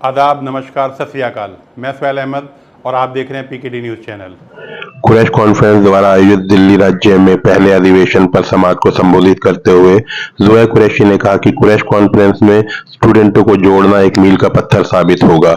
आदाब, नमस्कार, सत श्री अकाल। मैं सुहैल अहमद और आप देख रहे हैं PKD news channel. Quraish conference द्वारा आयोजित दिल्ली राज्य में पहले अधिवेशन पर समाज को संबोधित करते हुए ज़ोया कुरैशी ने कहा कि कुरैश कॉन्फ्रेंस में स्टूडेंटों को जोड़ना एक मील का पत्थर साबित होगा,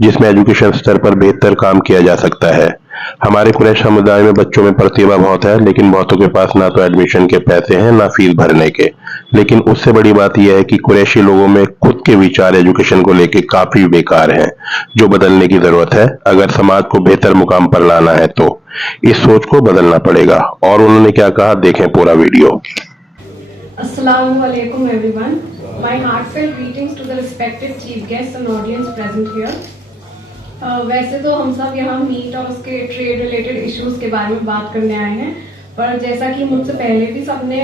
जिसमें एजुकेशन स्तर पर बेहतर काम किया जा सकता है। हमारे कुरैश समुदाय में बच्चों में प्रतिभा बहुत है, लेकिन बहुतों के पास ना तो एडमिशन के पैसे हैं, ना फीस भरने के। लेकिन उससे बड़ी बात यह है कि कुरैशी लोगों में खुद के विचार एजुकेशन को लेकर काफी बेकार हैं, जो बदलने की जरूरत है। अगर समाज को बेहतर मुकाम पर लाना है तो इस सोच को बदलना पड़ेगा। और उन्होंने क्या कहा, देखें पूरा video. Assalamu alaikum everyone. My heartfelt greetings to the respected chief guests and audience present here. वैसे तो हम सब यहाँ मीट और उसके ट्रेड रिलेटेड इश्यूज के बारे में बात करने आए हैं, पर जैसा कि मुझसे पहले भी सबने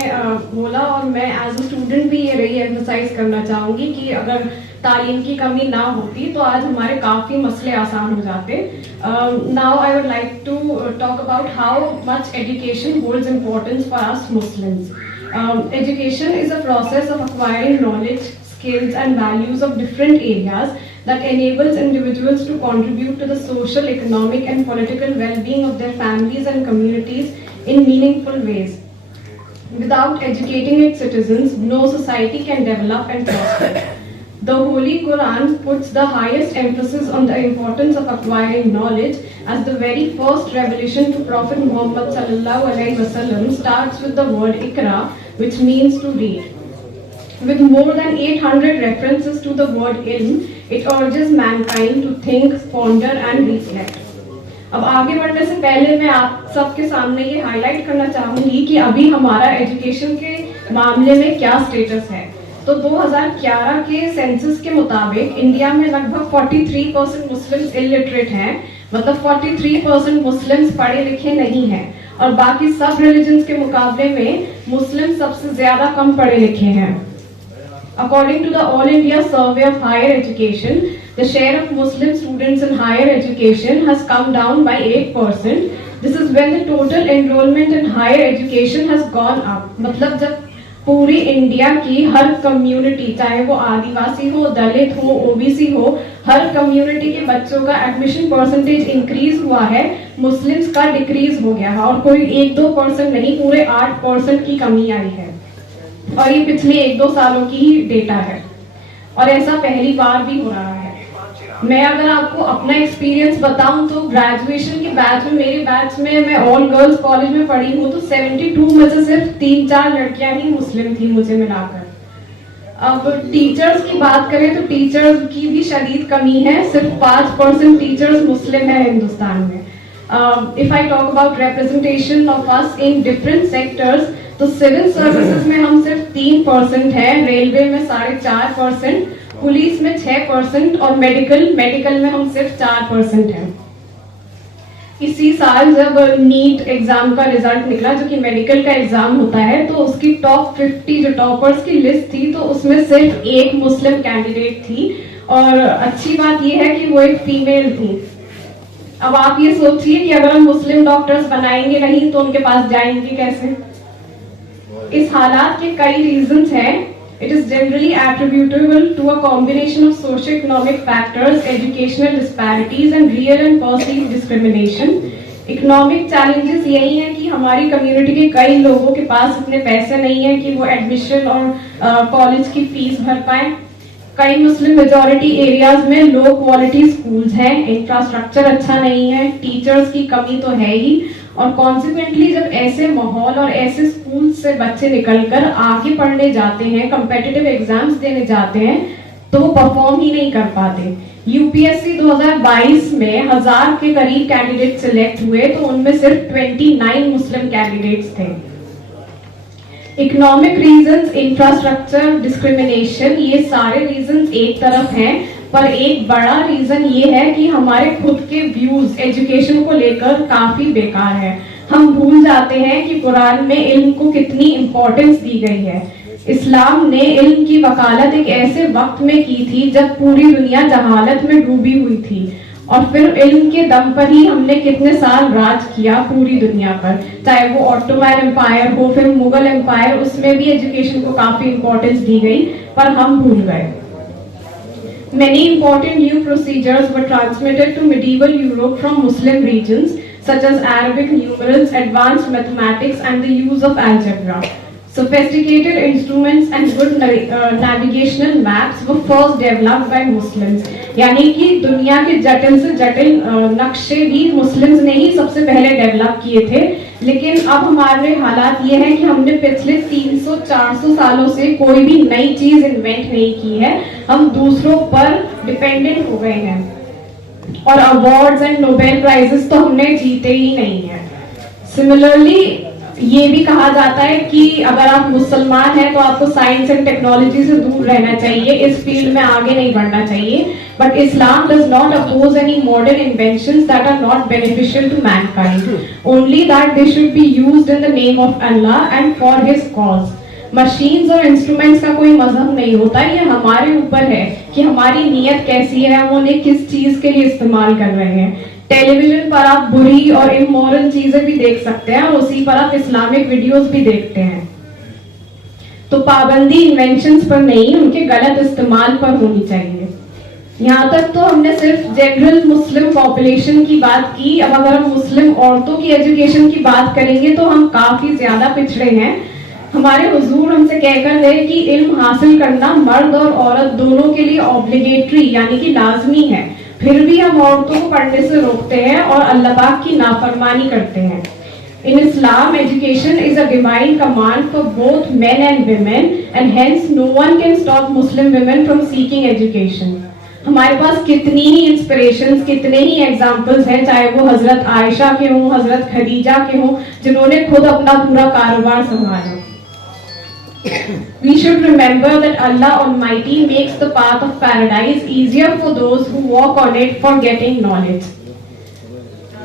बोला और मैं एज अ स्टूडेंट भी ये एम्फसाइज करना चाहूंगी कि अगर तालीम की कमी ना होती तो आज हमारे काफी मसले आसान हो जाते। Now I would like to talk about how much education holds importance for us Muslims. Education is a process of acquiring knowledge, skills and values of different areas that enables individuals to contribute to the social, economic and political well-being of their families and communities in meaningful ways. Without educating its citizens, no society can develop and prosper. The Holy Quran puts the highest emphasis on the importance of acquiring knowledge, as the very first revelation to Prophet Muhammad sallallahu alaihi wasallam starts with the word Iqra, which means to read. With more than 800 references to the word ilm, it urges mankind to think, ponder and reflect. अब आगे बढ़ने से पहले मैं आप सबके सामने ये हाईलाइट करना चाहूंगी कि अभी हमारा एजुकेशन के मामले में क्या स्टेटस है। तो 2011 के सेंसस के मुताबिक इंडिया में लगभग 43% मुस्लिम्स इलिटरेट हैं, मतलब 43% मुस्लिम्स पढ़े लिखे नहीं हैं, और बाकी सब रिलीजन्स के मुकाबले में मुस्लिम सबसे ज्यादा कम पढ़े लिखे हैं। According to the All India Survey of Higher Education, the share of Muslim students in higher education has come down by 8%. This is when the total enrollment in higher education has gone up. मतलब जब पूरी India की हर community, चाहे वो आदिवासी हो, दलित हो, OBC हो, हर community के बच्चों का एडमिशन परसेंटेज इंक्रीज हुआ है, मुस्लिम्स का डिक्रीज हो गया है, और कोई 1-2% नहीं, पूरे 8% की कमी आई है। और ये पिछले 1-2 सालों की ही डेटा है, और ऐसा पहली बार भी हो रहा है। मैं अगर आपको अपना एक्सपीरियंस बताऊं तो ग्रेजुएशन के बैच में, मेरे बैच में, मैं ऑल गर्ल्स कॉलेज में पढ़ी हूँ, तो 72 में से सिर्फ 3-4 लड़कियां ही मुस्लिम थी मुझे मिलाकर। अब टीचर्स की बात करें तो टीचर्स की भी शदीद कमी है, सिर्फ 5% टीचर्स मुस्लिम है हिंदुस्तान में। If I talk about representation of us in different sectors, तो सिविल सर्विसेज में हम सिर्फ 3% है, रेलवे में 4.5%, पुलिस में 6% और मेडिकल में हम सिर्फ 4% हैं। इसी साल जब नीट एग्जाम का रिजल्ट निकला, जो कि मेडिकल का एग्जाम होता है, तो उसकी टॉप 50 जो टॉपर्स की लिस्ट थी, तो उसमें सिर्फ एक मुस्लिम कैंडिडेट थी, और अच्छी बात यह है कि वो एक फीमेल थी। अब आप ये सोचिए कि अगर हम मुस्लिम डॉक्टर्स बनाएंगे नहीं तो उनके पास जाएंगे कैसे। इस हालात के कई रीजंस हैं। It is generally attributable to a combination of socio-economic factors, educational disparities and real and perceived discrimination. Economic challenges यही है कि हमारी कम्युनिटी के कई लोगों के पास इतने पैसे नहीं है कि वो एडमिशन और कॉलेज की फीस भर पाए। कई मुस्लिम मेजॉरिटी एरियाज में लो क्वालिटी स्कूल्स हैं, इंफ्रास्ट्रक्चर अच्छा नहीं है, टीचर्स की कमी तो है ही, और कॉन्सिक्वेंटली जब ऐसे माहौल और ऐसे स्कूल से बच्चे निकलकर आगे पढ़ने जाते हैं, कम्पिटिटिव एग्जाम्स देने जाते हैं, तो वो परफॉर्म ही नहीं कर पाते। यूपीएससी 2022 में 1000 के करीब कैंडिडेट सिलेक्ट हुए, तो उनमें सिर्फ 29 मुस्लिम कैंडिडेट्स थे। इकोनॉमिक रीजंस, इंफ्रास्ट्रक्चर, डिस्क्रिमिनेशन, ये सारे रीजंस एक तरफ हैं, पर एक बड़ा रीजन ये है कि हमारे खुद के व्यूज एजुकेशन को लेकर काफी बेकार है। हम भूल जाते हैं कि कुरान में इल्म को कितनी इंपॉर्टेंस दी गई है। इस्लाम ने इल्म की वकालत एक ऐसे वक्त में की थी जब पूरी दुनिया जहालत में डूबी हुई थी, और फिर इल्म के दम पर ही हमने कितने साल राज किया पूरी दुनिया पर, चाहे वो ऑटोमैन एम्पायर हो, फिर मुगल एम्पायर, उसमें भी एजुकेशन को काफी इंपॉर्टेंस दी गई, पर हम भूल गए। Many important new procedures were transmitted to medieval Europe from Muslim regions, such as Arabic numerals, advanced mathematics, and the use of algebra. Sophisticated instruments and good navigational maps were first developed by Muslims. यानी कि दुनिया के जटिल से जटिल नक्शे भी Muslims ने ही सबसे पहले डेवलप किए थे। लेकिन अब हमारे हालात ये हैं कि हमने पिछले 300-400 सालों से कोई भी नई चीज इन्वेंट नहीं की है, हम दूसरों पर डिपेंडेंट हो गए हैं और अवार्ड्स एंड नोबेल प्राइजेस तो हमने जीते ही नहीं है। सिमिलरली ये भी कहा जाता है कि अगर आप मुसलमान हैं तो आपको साइंस एंड टेक्नोलॉजी से दूर रहना चाहिए, इस फील्ड में आगे नहीं बढ़ना चाहिए। But Islam does not oppose any modern inventions that are not beneficial to mankind, only that they should be used in the name of Allah and for his cause. Machines और instruments का कोई मजहब नहीं होता, ये हमारे ऊपर है कि हमारी नीयत कैसी है, हम उन्हें किस चीज के लिए इस्तेमाल कर रहे हैं। टेलीविजन पर आप बुरी और इमोरल चीजें भी देख सकते हैं और उसी पर आप इस्लामिक वीडियोस भी देखते हैं। तो पाबंदी इन्वेंशंस पर नहीं, उनके गलत इस्तेमाल पर होनी चाहिए। यहाँ तक तो हमने सिर्फ जनरल मुस्लिम पॉपुलेशन की बात की। अब अगर हम मुस्लिम औरतों की एजुकेशन की बात करेंगे तो हम काफी ज्यादा पिछड़े हैं। हमारे हुजूर हमसे कहकर गए कि इल्म हासिल करना मर्द और औरत दोनों के लिए ऑब्लिगेटरी यानी कि लाजमी है, फिर भी हम औरतों को पढ़ने से रोकते हैं और अल्लाह पाक की नाफरमानी करते हैं। In Islam, education is a divine command for both men and women, and hence no one can stop Muslim women from seeking education. हमारे पास कितनी ही इंस्पिरेशंस, कितने ही एग्जाम्पल्स हैं, चाहे वो हजरत आयशा के हों, हजरत खदीजा के हों, जिन्होंने खुद अपना पूरा कारोबार संभाला। We should remember that Allah Almighty makes the path of paradise easier for those who walk on it for getting knowledge.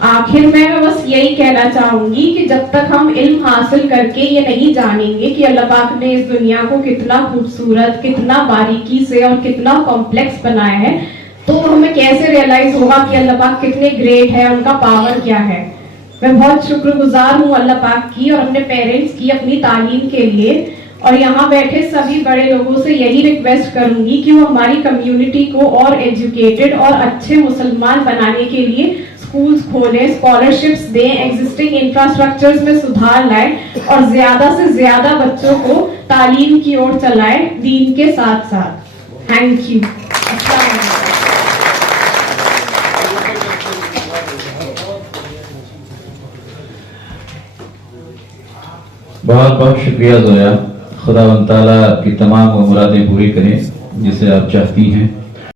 आखिर में मैं बस यही कहना चाहूंगी कि जब तक हम इल्म हासिल करके ये नहीं जानेंगे कि अल्लाह पाक ने इस दुनिया को कितना खूबसूरत, कितना बारीकी से और कितना कॉम्प्लेक्स बनाया है, तो हमें कैसे रियलाइज होगा कि अल्लाह पाक कितने ग्रेट है, उनका पावर क्या है। मैं बहुत शुक्रगुजार हूँ अल्लाह पाक की और अपने पेरेंट्स की अपनी तालीम के लिए, और यहाँ बैठे सभी बड़े लोगों से यही रिक्वेस्ट करूंगी कि वो हमारी कम्युनिटी को और एजुकेटेड और अच्छे मुसलमान बनाने के लिए स्कूल्स खोलें, स्कॉलरशिप्स दें, एग्जिस्टिंग इंफ्रास्ट्रक्चर्स में सुधार लाएं और ज्यादा से ज्यादा बच्चों को तालीम की ओर चलाएं दीन के साथ साथ। Thank you. बहुत बहुत शुक्रिया जोया। खुदा ताला आपकी तमाम मुरादें पूरी करें जिसे आप चाहती हैं।